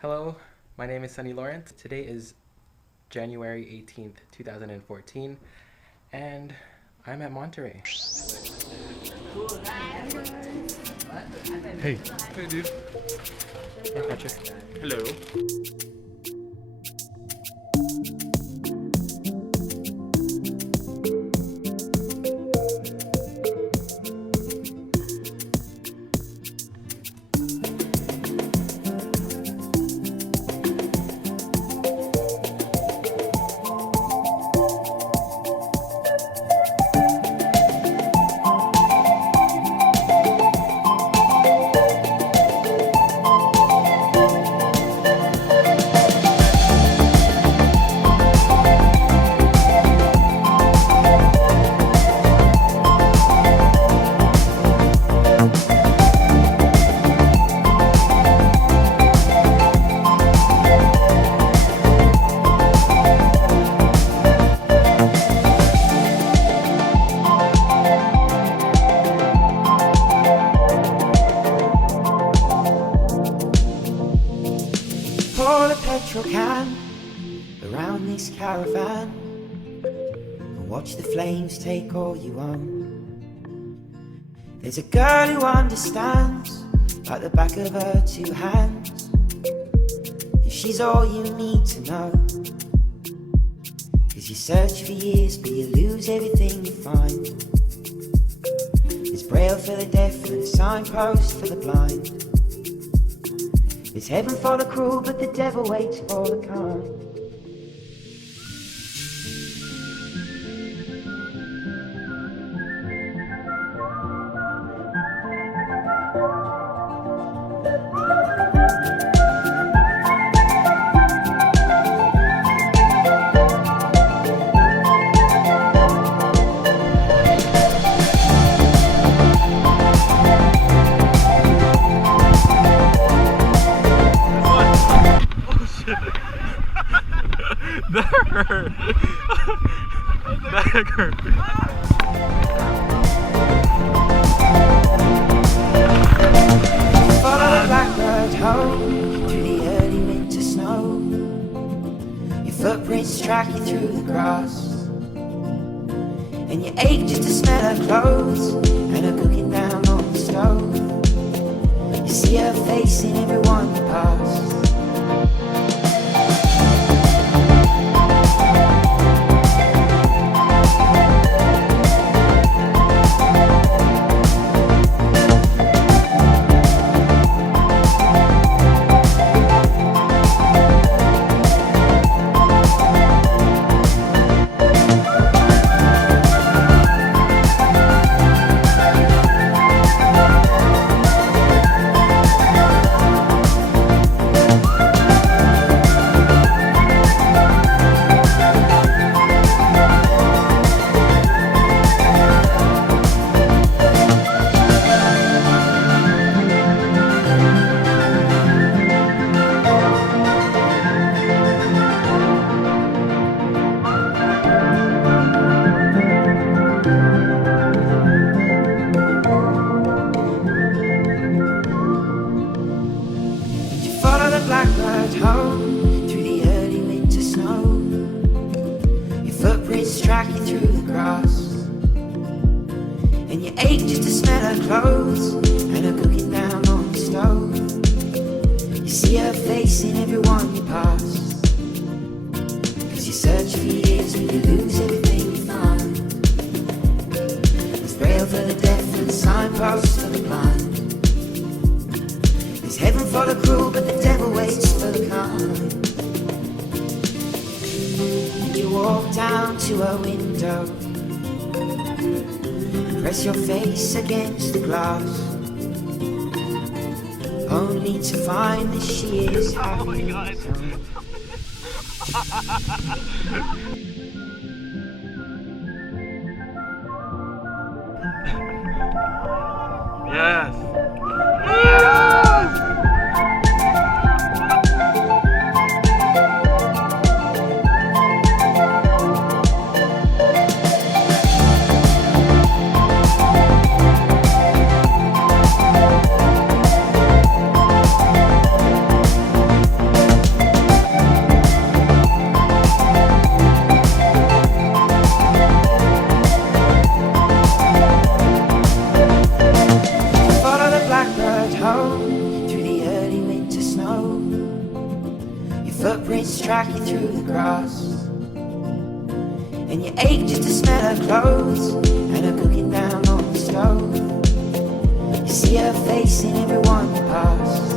Hello, my name is Sunny Lawrence. Today is January 18th, 2014, and I'm at Monterey. Hey. Hey, dude. Hey, Patrick. Hello. Pour a petrol can around this caravan and watch the flames take all you own. There's a girl who understands like the back of her two hands. If she's all you need to know, 'cause you search for years but you lose everything you find. There's braille for the deaf and a signpost for the blind. It's heaven for the cruel, but the devil waits for the kind. That hurt. That hurt. Follow the blackbird home through the early winter snow. Your footprints track you through the grass, and you ache just to smell her clothes and her cooking down on the stove. You see her face in everyone you pass. Blackbird home through the early winter snow. Your footprints track you through the grass, and you ache just to smell her clothes and her cooking down on the stove. You see her face in everyone you pass, 'cause you search for years and you lose everything you find. There's braille for the deaf and signposts for the blind. There's heaven for the cruel, but the devil waits for the kind. And you walk down to her window and press your face against the glass, only to find that she is happy. Oh my God. Yes. Yes. footprints track you through the grass. And you ache just to smell her clothes and her cooking down on the stove. You see her face in everyone you pass.